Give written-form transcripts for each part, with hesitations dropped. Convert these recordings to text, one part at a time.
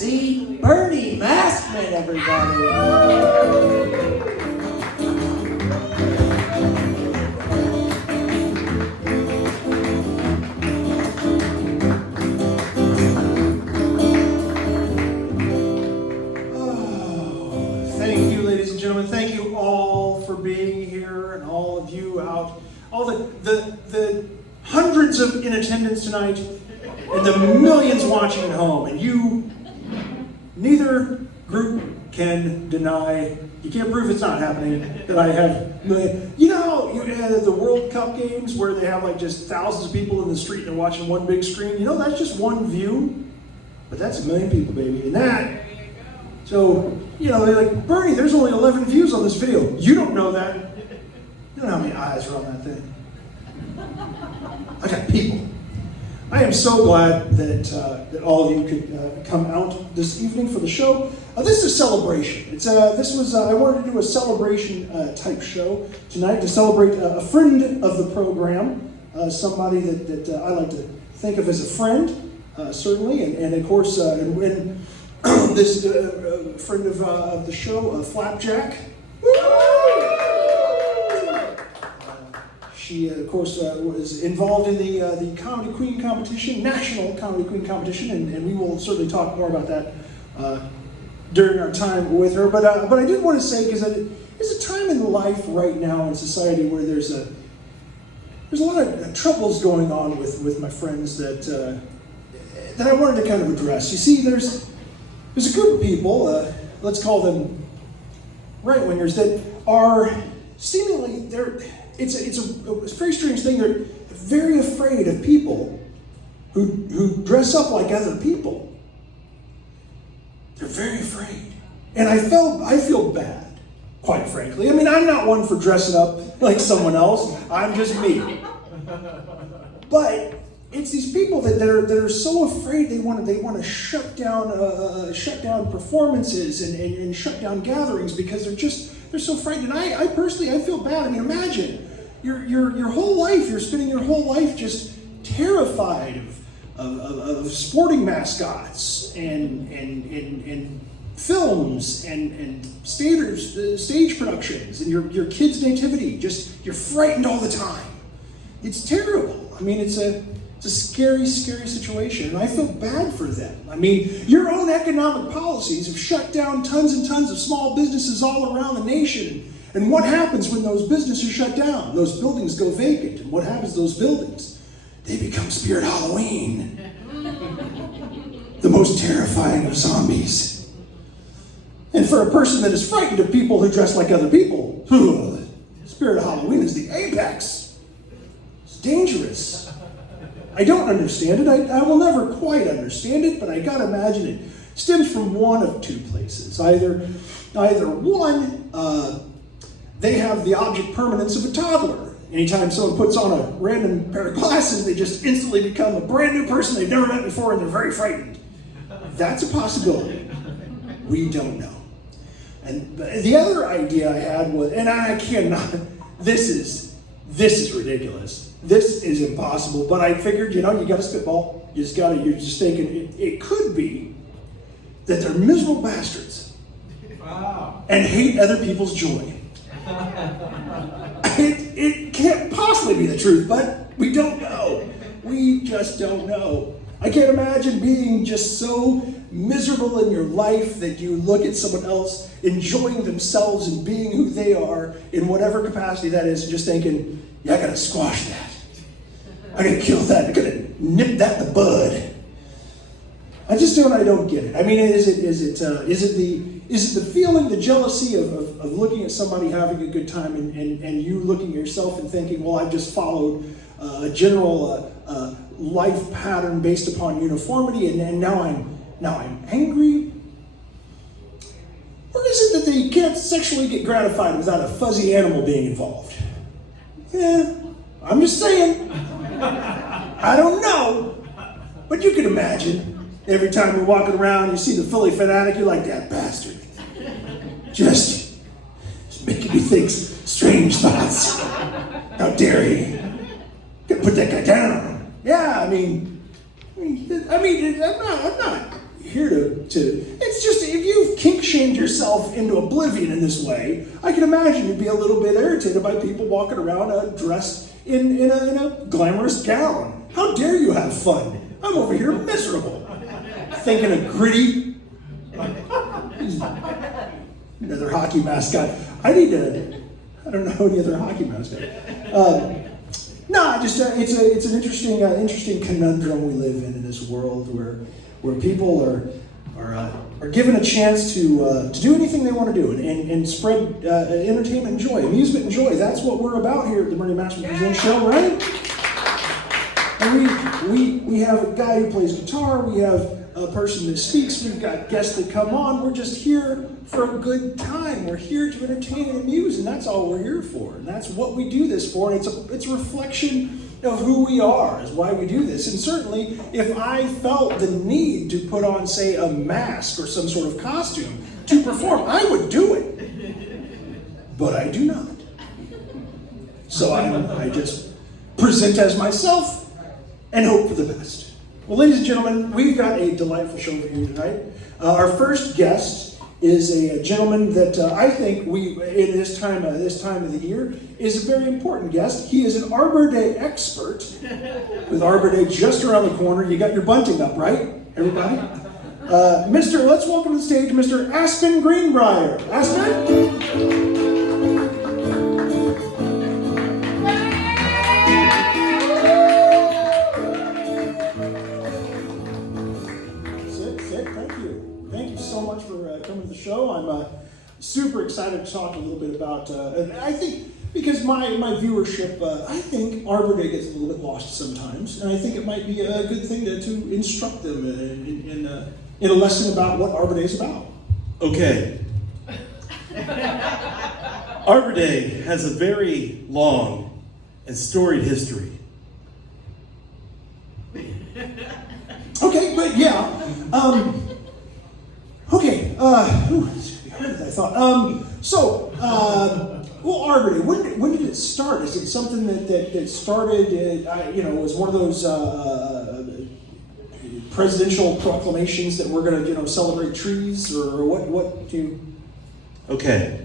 see Bernie Maskman, everybody. Thank you, ladies and gentlemen. Thank you all for being here, and all of you out, all the hundreds of in attendance tonight, and the millions watching at home. And you, neither group can deny. You can't prove it's not happening. That I have, you know, you had the World Cup games where they have like just thousands of people in the street and they're watching one big screen. You know, that's just one view, but that's a million people, baby, and that. So, you know, they're like, Bernie, there's only 11 views on this video. You don't know that. You don't know how many eyes are on that thing. I got people. I am so glad that all of you could come out this evening for the show. This is a celebration. I wanted to do a celebration type show tonight to celebrate a friend of the program, somebody that I like to think of as a friend, certainly, and of course, when this friend of the show, Flapjack. She, of course, was involved in the Comedy Queen competition, National Comedy Queen competition, and we will certainly talk more about that during our time with her. But I did want to say, because there's a time in life right now in society where there's a lot of troubles going on with my friends that I wanted to kind of address. You see, there's a group of people, let's call them right-wingers, that are seemingly, it's a very strange thing, they're very afraid of people who dress up like other people. They're very afraid. And I feel bad, quite frankly. I mean, I'm not one for dressing up like someone else, I'm just me. But it's these people that are so afraid they want to shut down performances and shut down gatherings because they're so frightened. And I personally feel bad. I mean, imagine your whole life, you're spending your whole life just terrified of sporting mascots and films and stage productions and your kids' nativity. Just you're frightened all the time. It's terrible. I mean, it's a scary, scary situation, and I feel bad for them. I mean, your own economic policies have shut down tons and tons of small businesses all around the nation. And what happens when those businesses shut down? Those buildings go vacant. And what happens to those buildings? They become Spirit Halloween. The most terrifying of zombies. And for a person that is frightened of people who dress like other people, Spirit Halloween is the apex. It's dangerous. I don't understand it. I will never quite understand it, but I gotta imagine it stems from one of two places. Either one, they have the object permanence of a toddler. Anytime someone puts on a random pair of glasses, they just instantly become a brand new person they've never met before, and they're very frightened. That's a possibility. We don't know. And the other idea I had was, and I cannot, this is ridiculous. This is impossible, but I figured, you gotta spitball. You're just thinking, it could be that they're miserable bastards. Wow. And hate other people's joy. It can't possibly be the truth, but we don't know. We just don't know. I can't imagine being just so miserable in your life that you look at someone else enjoying themselves and being who they are in whatever capacity that is, and just thinking, yeah, I gotta squash that. I gotta kill that. I gotta nip that in the bud. I don't get it. I mean, is it the feeling, the jealousy of looking at somebody having a good time and you looking at yourself and thinking, well, I've just followed a general life pattern based upon uniformity, and now I'm angry? Or is it that they can't sexually get gratified without a fuzzy animal being involved? Yeah, I'm just saying. I don't know. But you can imagine, every time you're walking around, you see the Philly fanatic, you're like, that bastard. Just making me think strange thoughts. How dare he? Gotta put that guy down. Yeah, I'm not here to it's just, if you've kink shamed yourself into oblivion in this way, I can imagine you'd be a little bit irritated by people walking around dressed in a glamorous gown. How dare you have fun? I'm over here miserable, thinking of Gritty, another hockey mascot. I don't know any other hockey mascot. It's an interesting conundrum we live in this world where people are given a chance to do anything they want to do and spread entertainment and joy, amusement and joy. That's what we're about here at the Bernie Maskman Presents Show, right? And we have a guy who plays guitar, we have a person that speaks, we've got guests that come on. We're just here for a good time. We're here to entertain and amuse, and that's all we're here for. And that's what we do this for. And it's a reflection of who we are, is why we do this. And certainly, if I felt the need to put on, say, a mask or some sort of costume to perform, I would do it. But I do not. So I just present as myself and hope for the best. Well, ladies and gentlemen, we've got a delightful show for you tonight. Our first guest is a gentleman that I think in this time of the year, is a very important guest. He is an Arbor Day expert, with Arbor Day just around the corner. You got your bunting up, right, everybody? Let's welcome to the stage Mr. Aspen Greenbriar. Aspen? Coming to the show. I'm super excited to talk a little bit about, and I think because my viewership, I think Arbor Day gets a little bit lost sometimes, and I think it might be a good thing to instruct them in a lesson about what Arbor Day is about. Okay. Arbor Day has a very long and storied history. Okay, but yeah. Okay, it's harder than I thought. Well, Arbor Day, when did it start? Is it something that started, was one of those presidential proclamations that we're going to, celebrate trees, or what do you... Okay.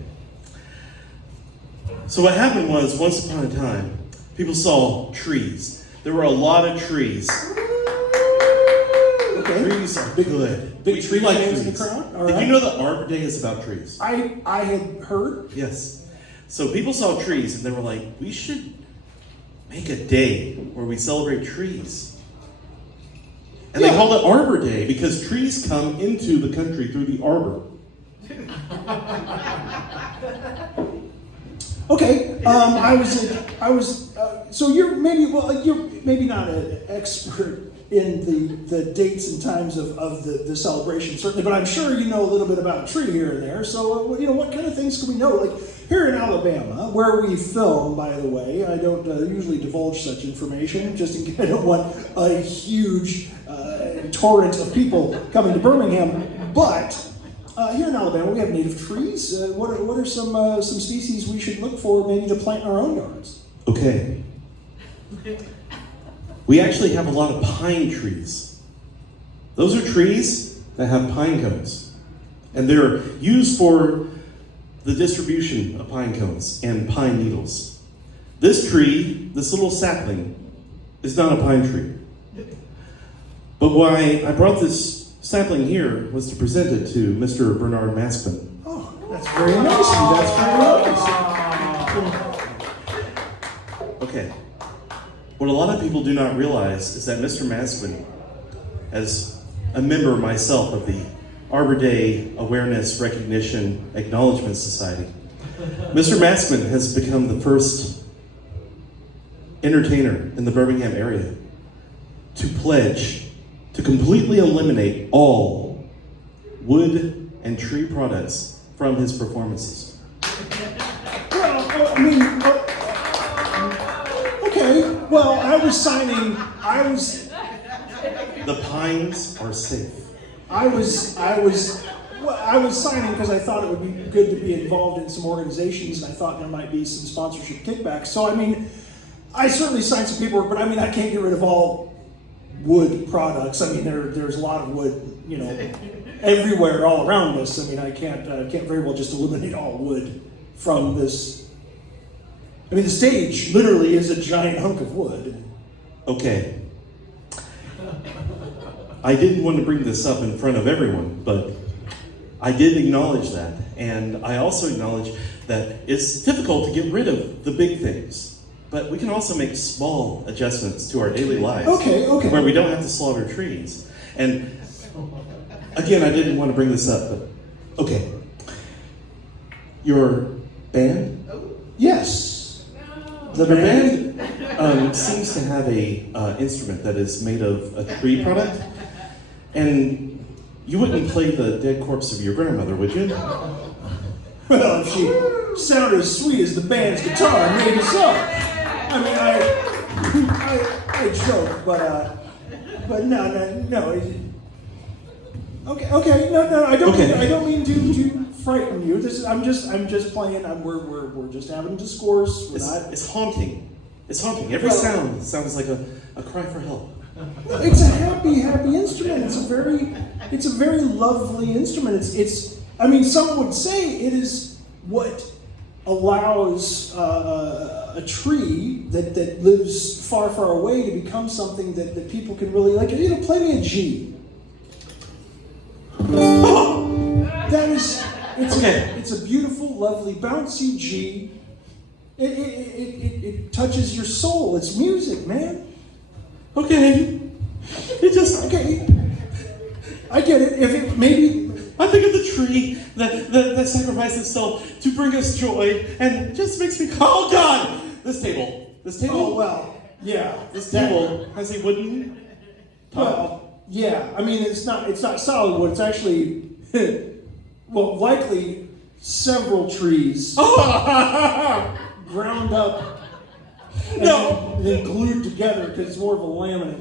So what happened was, once upon a time, people saw trees. There were a lot of trees. Okay. Trees are good. Big tree like fans trees. in the crowd? All Did right. you know that Arbor Day is about trees? I had heard. Yes. So people saw trees and they were like, we should make a day where we celebrate trees. And they called it Arbor Day because trees come into the country through the arbor. Okay, so you're maybe not an expert in the dates and times of the celebration, certainly, but I'm sure you know a little bit about a tree here and there. So, what kind of things can we know? Like here in Alabama, where we film, by the way, I don't usually divulge such information, just in case I don't want a huge torrent of people coming to Birmingham, but here in Alabama, we have native trees. What are some species we should look for maybe to plant in our own yards? Okay. We actually have a lot of pine trees. Those are trees that have pine cones. And they're used for the distribution of pine cones and pine needles. This tree, this little sapling, is not a pine tree. But why I brought this sapling here was to present it to Mr. Bernard Maskman. Oh, that's very nice. That's very nice. Okay. What a lot of people do not realize is that Mr. Maskman, as a member myself of the Arbor Day Awareness, Recognition, Acknowledgement Society, Mr. Maskman has become the first entertainer in the Birmingham area to pledge to completely eliminate all wood and tree products from his performances. Well, I was The pines are safe. I was signing because I thought it would be good to be involved in some organizations, and I thought there might be some sponsorship kickbacks. So, I certainly signed some paperwork, but I can't get rid of all wood products. There's a lot of wood everywhere, all around us. I mean, I can't very well just eliminate all wood from this. I mean, the stage literally is a giant hunk of wood. Okay. I didn't want to bring this up in front of everyone, but I did acknowledge that. And I also acknowledge that it's difficult to get rid of the big things. But we can also make small adjustments to our daily lives. Okay. Where we don't have to slaughter trees. And again, I didn't want to bring this up, but okay. Your band? Yes. The band seems to have a instrument that is made of a tree product. And you wouldn't play the dead corpse of your grandmother, would you? Well, if she sounded as sweet as the band's guitar, maybe so. I mean, I joke, but no. Okay, no. I don't mean to frighten you. I'm just playing. We're just having a discourse. It's haunting. It's haunting. Every sound sounds like a cry for help. It's a happy instrument. It's a very lovely instrument. I mean, some would say it is what allows a tree that lives far away to become something that people can really like. Play me a G. It's a beautiful, lovely, bouncy G. It touches your soul. It's music, man. Okay. Okay. I get it. If it maybe I think of the tree that sacrificed itself to bring us joy, and it just makes me oh God! This table. Oh well, yeah. This table has a wooden top. Well, yeah. I mean, it's not solid wood. It's actually well, likely several trees ground up. And then glued together because it's more of a laminate.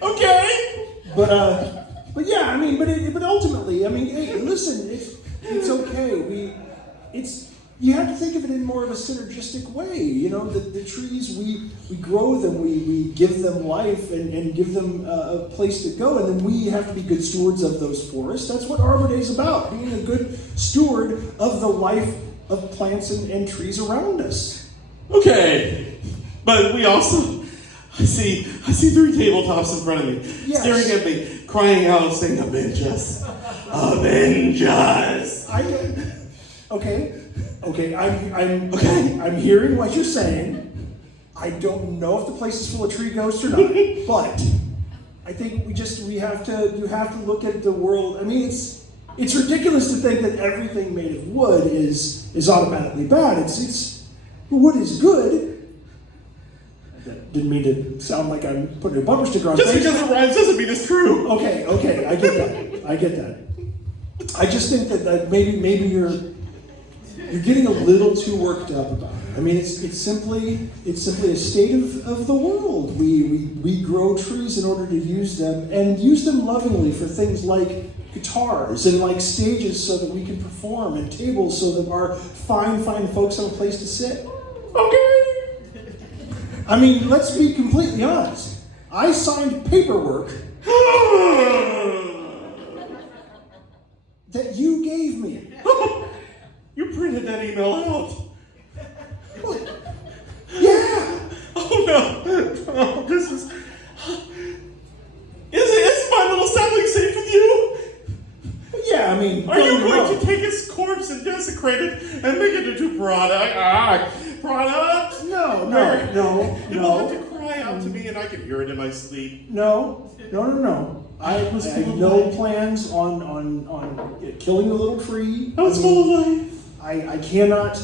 Okay. But yeah, I mean, but ultimately, I mean, hey, listen, it's okay. You have to think of it in more of a synergistic way. The trees, we grow them, we give them life and give them a place to go, and then we have to be good stewards of those forests. That's what Arbor Day is about, being a good steward of the life of plants and trees around us. Okay. But we also, I see 3 tabletops in front of me, staring at me, crying out, saying, "Avenge us, avenge us." Okay. I'm hearing what you're saying. I don't know if the place is full of tree ghosts or not, but I think you have to look at the world. I mean, it's ridiculous to think that everything made of wood is automatically bad. Wood is good. Didn't mean to sound like I'm putting a bumper sticker on. Just because it rhymes doesn't mean it's true. Okay, I get that. I just think that maybe you're getting a little too worked up about it. I mean, it's simply a state of the world. We grow trees in order to use them lovingly for things like guitars and like stages so that we can perform and tables so that our fine folks have a place to sit. Okay. I mean, let's be completely honest. I signed paperwork that you gave me. You printed that email out. What? Yeah. Oh no. Oh, this is my little sapling safe with you? Yeah, I mean. Are you going to take his corpse and desecrate it and make it into product? Product? No. You want to cry out to me and I can hear it in my sleep. No. I have no plans on killing the little tree. Oh, it's full of life. I cannot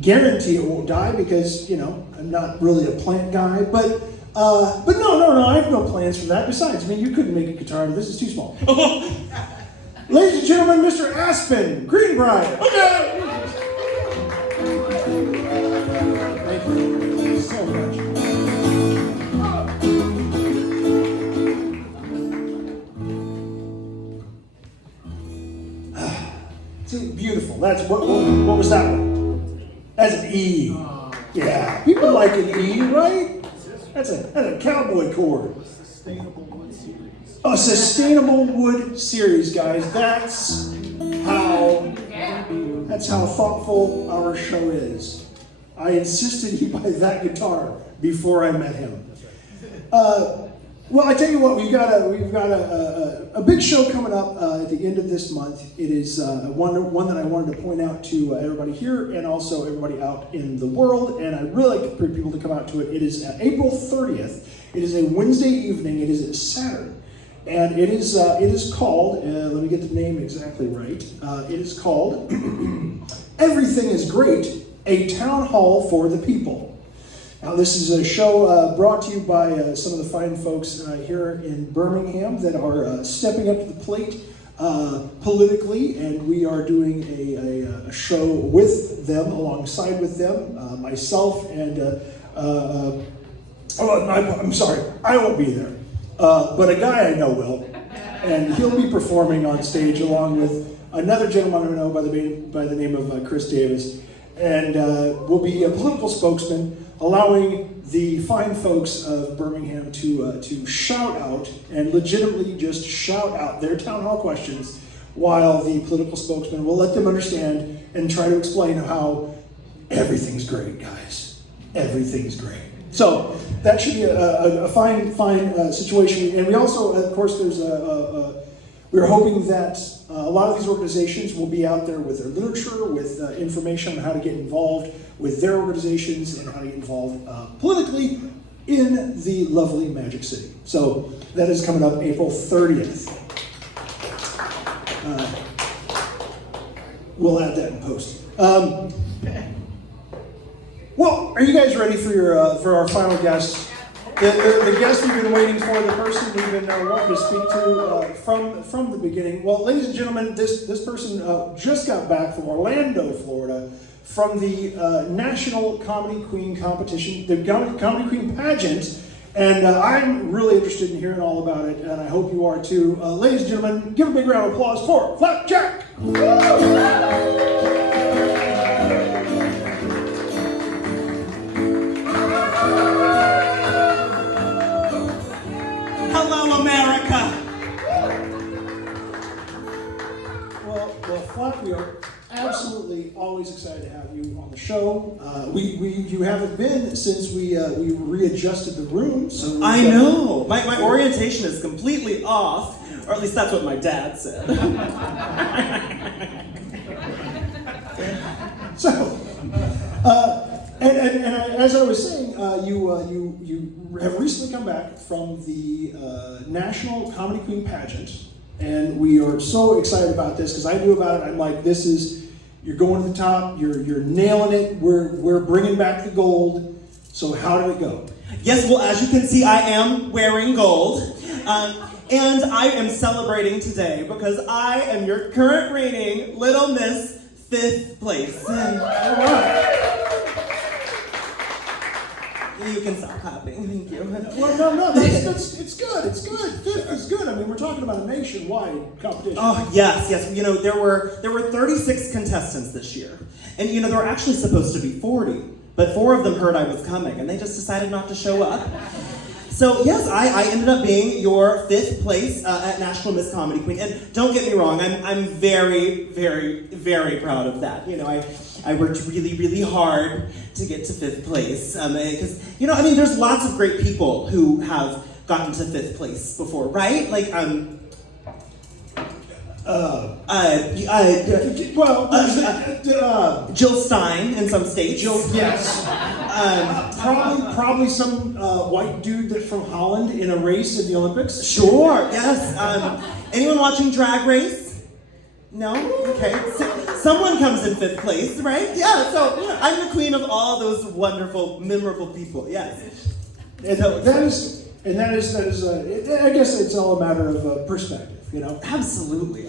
guarantee it won't die because, I'm not really a plant guy. But no, I have no plans for that. Besides, I mean, you couldn't make a guitar. This is too small. Ladies and gentlemen, Mr. Aspen Greenbriar. Okay. Thank you so much. See, beautiful. That's what was that one? That's an E. Yeah, people like an E, right? That's a cowboy chord. Sustainable wood series. A sustainable wood series, guys. That's how thoughtful our show is. I insisted he buy that guitar before I met him. Well, I tell you what, we've got a big show coming up at the end of this month. It is one that I wanted to point out to everybody here and also everybody out in the world, and I'd really like for people to come out to it. It is April 30th. It is a Wednesday evening. It is a Saturday, and it is called. Let me get the name exactly right. It is called "Everything Is Great: A Town Hall for the People." Now, this is a show brought to you by some of the fine folks here in Birmingham that are stepping up to the plate politically, and we are doing a show with them, alongside with them, myself, and I'm sorry, I won't be there, but a guy I know will, and he'll be performing on stage along with another gentleman I know by the name of Chris Davis, and will be a political spokesman, allowing the fine folks of Birmingham to shout out and legitimately just shout out their town hall questions, while the political spokesman will let them understand and try to explain how everything's great, guys. Everything's great. So that should be a fine situation. And we also, of course, we're hoping that a lot of these organizations will be out there with their literature, with information on how to get involved with their organizations and how to get involved politically in the lovely Magic City. So that is coming up April 30th. We'll add that in post. Well, are you guys ready for our final guest? The guest we've been waiting for, the person we've been wanting to speak to from the beginning. Well, ladies and gentlemen, this person just got back from Orlando, Florida, from the National Comedy Queen competition, the Comedy Queen pageant, and I'm really interested in hearing all about it, and I hope you are too. Ladies and gentlemen, give a big round of applause for Flapjack! Hello, America! Well, Flap, we are absolutely always excited to have you on the show. You haven't been since we readjusted the room. So I know. My orientation is completely off, or at least that's what my dad said. So, and as I was saying, you have recently come back from the National Comedy Queen pageant, and we are so excited about this because I knew about it. I'm like, you're going to the top. You're nailing it. We're bringing back the gold. So how did it go? Yes, well, as you can see, I am wearing gold. And I am celebrating today because I am your current reigning Little Miss 5th place. All right. You can stop clapping, thank you. Well, no, it's good. It's good. 5th is good. I mean, we're talking about a nationwide competition. Oh, yes. You know, there were 36 contestants this year. And, you know, there were actually supposed to be 40. But 4 of them heard I was coming, and they just decided not to show up. So, yes, I ended up being your 5th place at National Miss Comedy Queen. And don't get me wrong, I'm very, very, very proud of that. You know, I worked really, really hard to get to 5th place. Because, you know, I mean, there's lots of great people who have gotten to 5th place before, right? Like, Jill Stein in some states. Yes. Probably some white dude that's from Holland in a race in the Olympics. Sure, yes. Anyone watching Drag Race? No? Okay. Someone comes in 5th place, right? Yeah, so I'm the queen of all those wonderful, memorable people, yes. And that is, I guess it's all a matter of perspective, you know? Absolutely.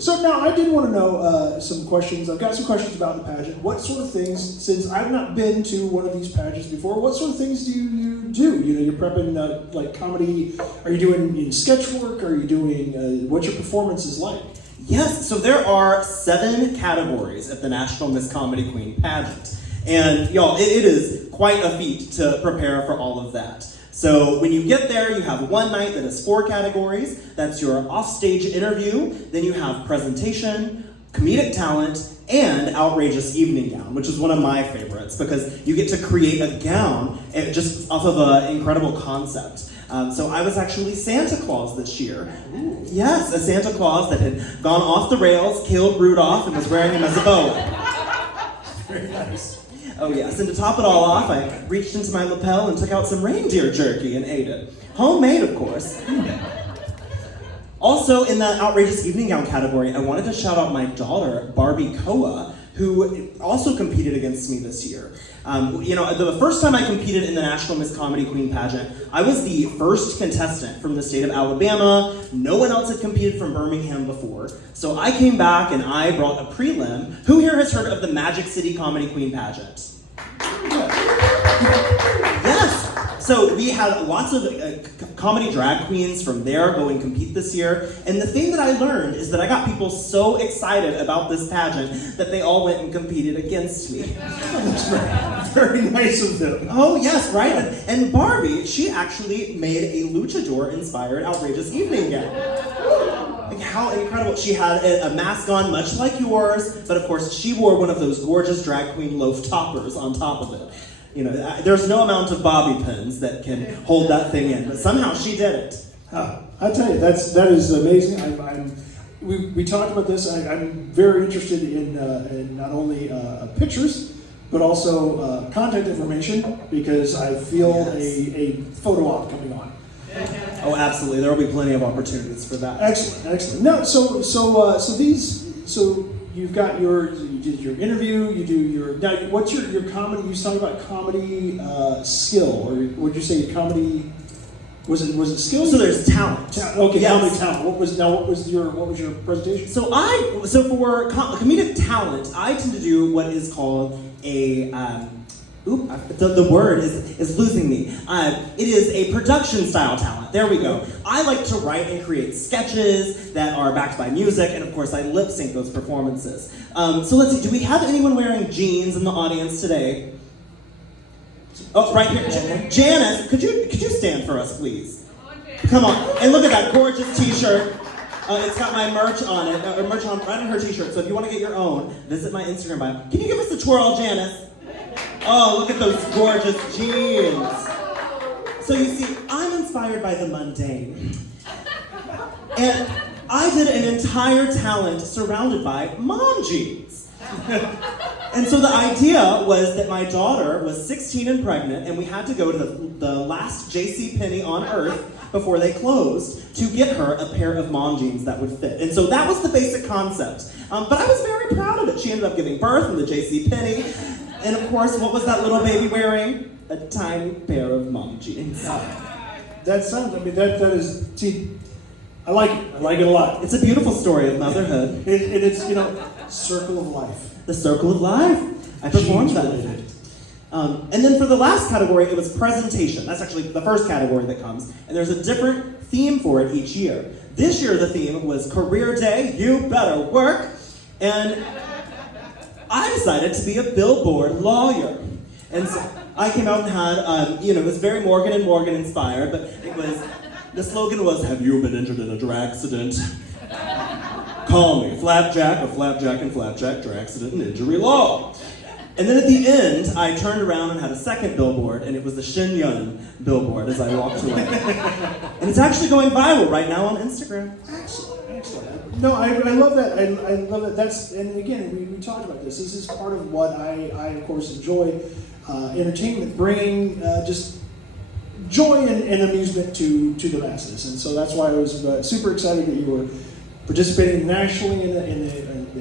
So now I did want to know some questions. I've got some questions about the pageant. What sort of things, since I've not been to one of these pageants before, what sort of things do you do? You know, you're prepping like comedy. Are you doing sketch work? Are you doing, what's your performances like? Yes, so there are 7 categories at the National Miss Comedy Queen pageant. And y'all, it is quite a feat to prepare for all of that. So when you get there, you have one night that is 4 categories. That's your offstage interview. Then you have presentation, comedic talent, and outrageous evening gown, which is one of my favorites because you get to create a gown just off of an incredible concept. So I was actually Santa Claus this year. Ooh. Yes, a Santa Claus that had gone off the rails, killed Rudolph, and was wearing him as a boa. Very nice. Oh yes, and to top it all off, I reached into my lapel and took out some reindeer jerky and ate it. Homemade, of course. Also, in the outrageous evening gown category, I wanted to shout out my daughter, Barbie Koa, who also competed against me this year. The first time I competed in the National Miss Comedy Queen pageant, I was the first contestant from the state of Alabama. No one else had competed from Birmingham before. So I came back and I brought a prelim. Who here has heard of the Magic City Comedy Queen pageant? Yes! So we had lots of comedy drag queens from there go and compete this year. And the thing that I learned is that I got people so excited about this pageant that they all went and competed against me. That's very nice of them. Oh yes, right? And Barbie, she actually made a luchador-inspired outrageous evening gown. Like how incredible. She had a mask on much like yours, but of course she wore one of those gorgeous drag queen loaf toppers on top of it. There's no amount of bobby pins that can hold that thing in, but somehow she did it. I tell you, that is amazing. We talked about this. I'm very interested in not only pictures, but also contact information because I feel a photo op coming on. Oh, absolutely. There will be plenty of opportunities for that. Excellent. No, so you've got you did your interview, you do your, now what's your comedy, you was talking about comedy skill, or would you say comedy, was it skill? So there's talent. Okay, yes. Comedy talent. What was your presentation? So for comedic talent, I tend to do what is called a, the word is losing me. It is a production style talent. There we go. I like to write and create sketches that are backed by music, and of course I lip sync those performances. So let's see, do we have anyone wearing jeans in the audience today? Oh, right here. Janice, could you stand for us, please? Come on, and look at that gorgeous t-shirt. It's got my merch on it, merch on right on her t-shirt, so if you want to get your own, visit my Instagram bio. Can you give us a twirl, Janice? Oh, look at those gorgeous jeans. So you see, I'm inspired by the mundane. And I did an entire talent surrounded by mom jeans. And so the idea was that my daughter was 16 and pregnant, and we had to go to the last JCPenney on earth before they closed to get her a pair of mom jeans that would fit. And so that was the basic concept. But I was very proud of it. She ended up giving birth in the JCPenney. And of course, what was that little baby wearing? A tiny pair of mom jeans. That sounds, that is, see, I like it. I like it a lot. It's a beautiful story of motherhood. It's, circle of life. The circle of life. I performed that. And then for the last category, it was presentation. That's actually the first category that comes. And there's a different theme for it each year. This year, the theme was Career Day, You Better Work. And I decided to be a billboard lawyer. And so I came out and had, it was very Morgan and Morgan inspired, but the slogan was, have you been injured in a drag accident? Call me, Flapjack of Flapjack and Flapjack Drag Accident and Injury Law. And then at the end, I turned around and had a second billboard, and it was the Shin Yun billboard as I walked away. And it's actually going viral right now on Instagram. Excellent. No, I love that. I love that. That's, and again, we talked about this. This is part of what I of course enjoy. Entertainment, bringing just joy and amusement to the masses, and so that's why I was super excited that you were participating nationally in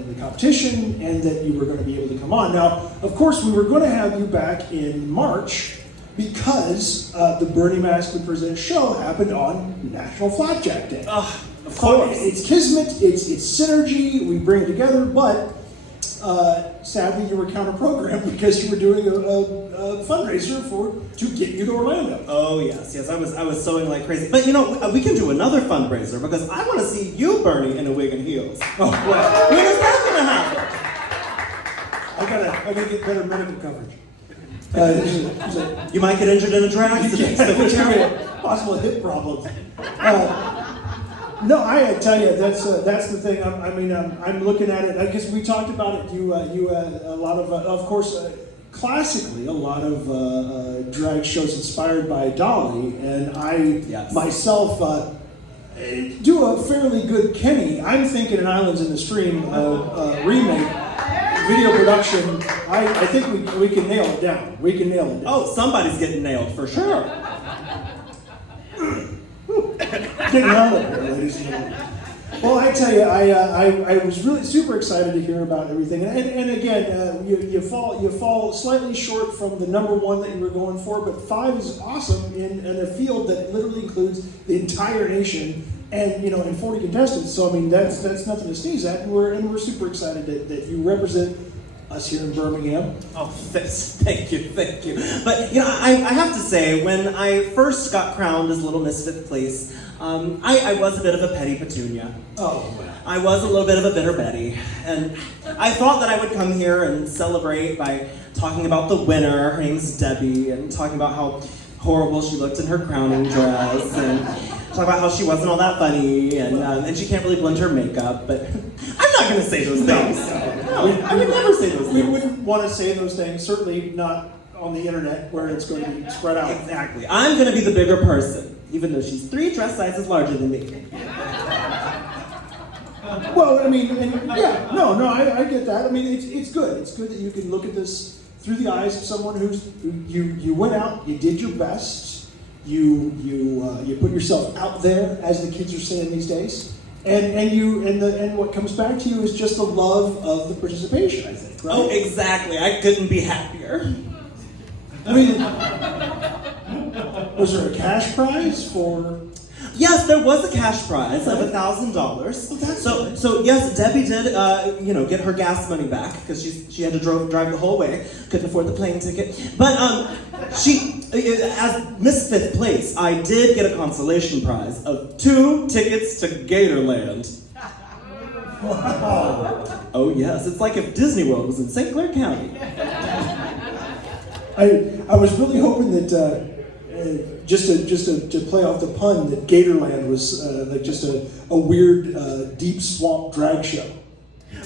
the competition, and that you were going to be able to come on. Now, of course, we were going to have you back in March because the Bernie Maskman Presents show happened on National Flapjack Day. Of course. It's kismet, it's synergy, we bring it together, but sadly you were counter-programmed because you were doing a fundraiser to get you to Orlando. Oh yes, I was sewing like crazy. But we can do another fundraiser because I want to see you, Bernie, in a wig and heels. Oh, well, when is that going to happen? I gotta get better medical coverage. There's a You might get injured in a drag accident, so be careful. possible hip problems. No, I tell you, that's the thing. I'm looking at it. I guess we talked about it. You a lot of course, classically, a lot of drag shows inspired by Dolly, and I myself do a fairly good Kenny. I'm thinking an Islands in the Stream remake, video production. I think we can nail it down. We can nail it down. Oh, somebody's getting nailed for sure. Getting out of here, ladies and gentlemen. Well, I tell you, I was really super excited to hear about everything, and again, you fall slightly short from the number one that you were going for, but 5 is awesome in a field that literally includes the entire nation, and and 40 contestants. So I mean, that's nothing to sneeze at, and we're super excited that you represent us here in Birmingham. Oh, thank you. But I have to say, when I first got crowned as Little Miss Fifth Place, I was a bit of a petty petunia. Oh, well. I was a little bit of a bitter Betty, and I thought that I would come here and celebrate by talking about the winner. Her name's Debbie, and talking about how horrible she looked in her crowning dress, and talk about how she wasn't all that funny, and she can't really blend her makeup. But I'm not going to say those things. No, I would never say those things. We wouldn't want to say those things, certainly not on the internet where it's going to be spread out. Exactly. I'm going to be the bigger person, even though she's 3 dress sizes larger than me. Well, I mean, I get that. I mean, it's good. It's good that you can look at this through the eyes of someone who you went out, you did your best, you put yourself out there, as the kids are saying these days. And what comes back to you is just the love of the participation, I think, right? Oh, exactly. I couldn't be happier. I mean, was there a cash prize for? Yes, there was a cash prize of $1,000. Oh, that's good. So yes, Debbie did, get her gas money back because she had to drive the whole way, couldn't afford the plane ticket. But she, as Miss Fifth Place, I did get a consolation prize of 2 tickets to Gatorland. Wow. Oh yes, it's like if Disney World was in St. Clair County. I was really hoping that. Just to play off the pun, that Gatorland was like just a weird deep swamp drag show.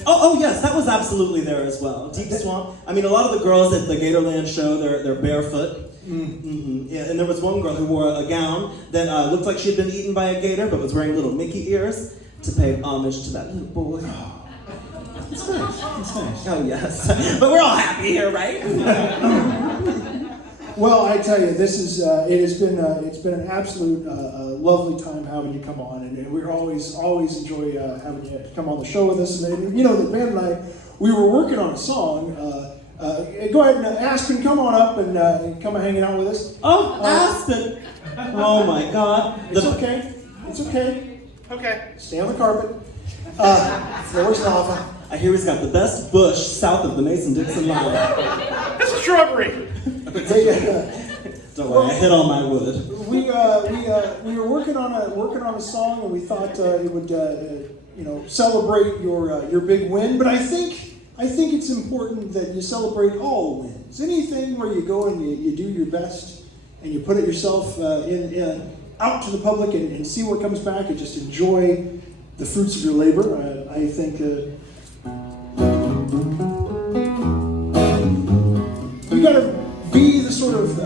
Oh yes, that was absolutely there as well. Deep swamp. I mean, a lot of the girls at the Gatorland show, they're barefoot. Mm-hmm. Yeah, and there was one girl who wore a gown that looked like she had been eaten by a gator, but was wearing little Mickey ears to pay homage to that little boy. It's nice. It's nice. Oh yes, but we're all happy here, right? Well, I tell you, this is it's been an absolute lovely time having you come on, and we always enjoy having you come on the show with us. And the band and I, we were working on a song. Go ahead and Aspen, come on up and come and hanging out with us. Oh, Aspen! Oh my God! It's okay. It's okay. Okay. Stay on the carpet. Floor's lava. I hear he's got the best bush south of the Mason-Dixon line. This is shrubbery. Don't worry, I hit all my wood. We were working on a song, and we thought it would celebrate your big win. But I think it's important that you celebrate all wins. Anything where you go and you do your best and you put it yourself out to the public and see what comes back, and just enjoy the fruits of your labor. I think. You gotta be the sort of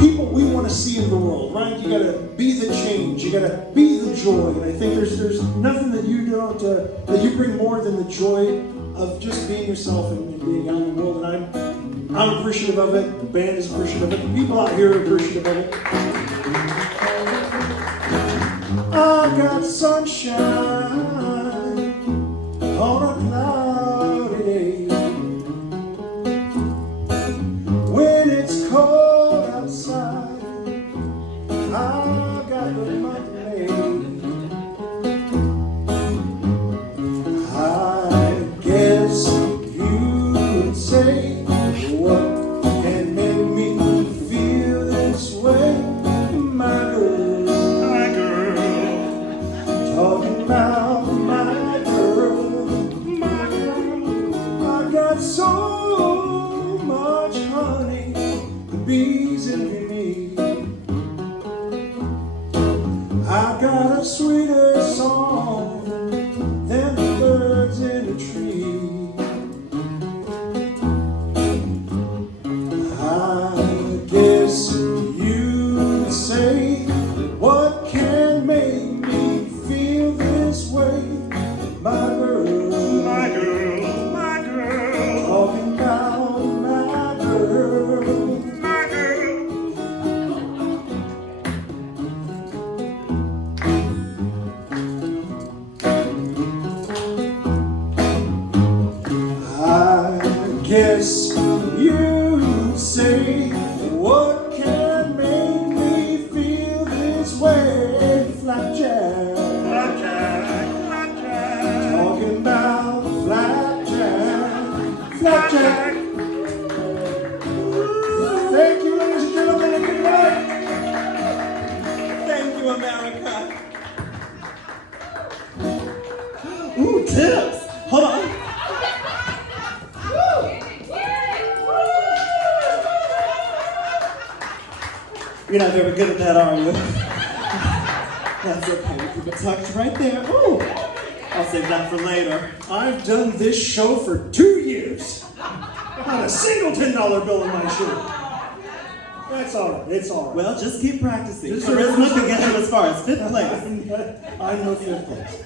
people we want to see in the world, right? You gotta be the change. You gotta be the joy. And I think there's nothing that you don't that you bring more than the joy of just being yourself and being out in the world. And I'm appreciative of it. The band is appreciative of it. The people out here are appreciative of it. I got sunshine on a cloudy day. When it's cold outside, I got the money. I guess you would say, what can make me feel this way? My girl, talking about my girl, I got so much honey bees envy me. I've got a sweeter song than the birds in a tree. I guess you'd say, what can make me feel this way? My girl, My girl, my girl, talking about my girl. my girl. I guess you say, what can make me feel this way? Flapjack, Flapjack, flapjack, talking about flapjack, flapjack. Thank you, ladies and gentlemen, and good night. Thank you, America. Ooh, tips. Hold on. You're not very good at that, are you? That's okay. We keep it tucked right there. Ooh. I'll save that for later. I've done this show for 2 years. Not a single $10 bill in my shoe. That's all right. It's all right. Well, just keep practicing. Just Charisma can get you as far as 5th place. I'm no fifth place.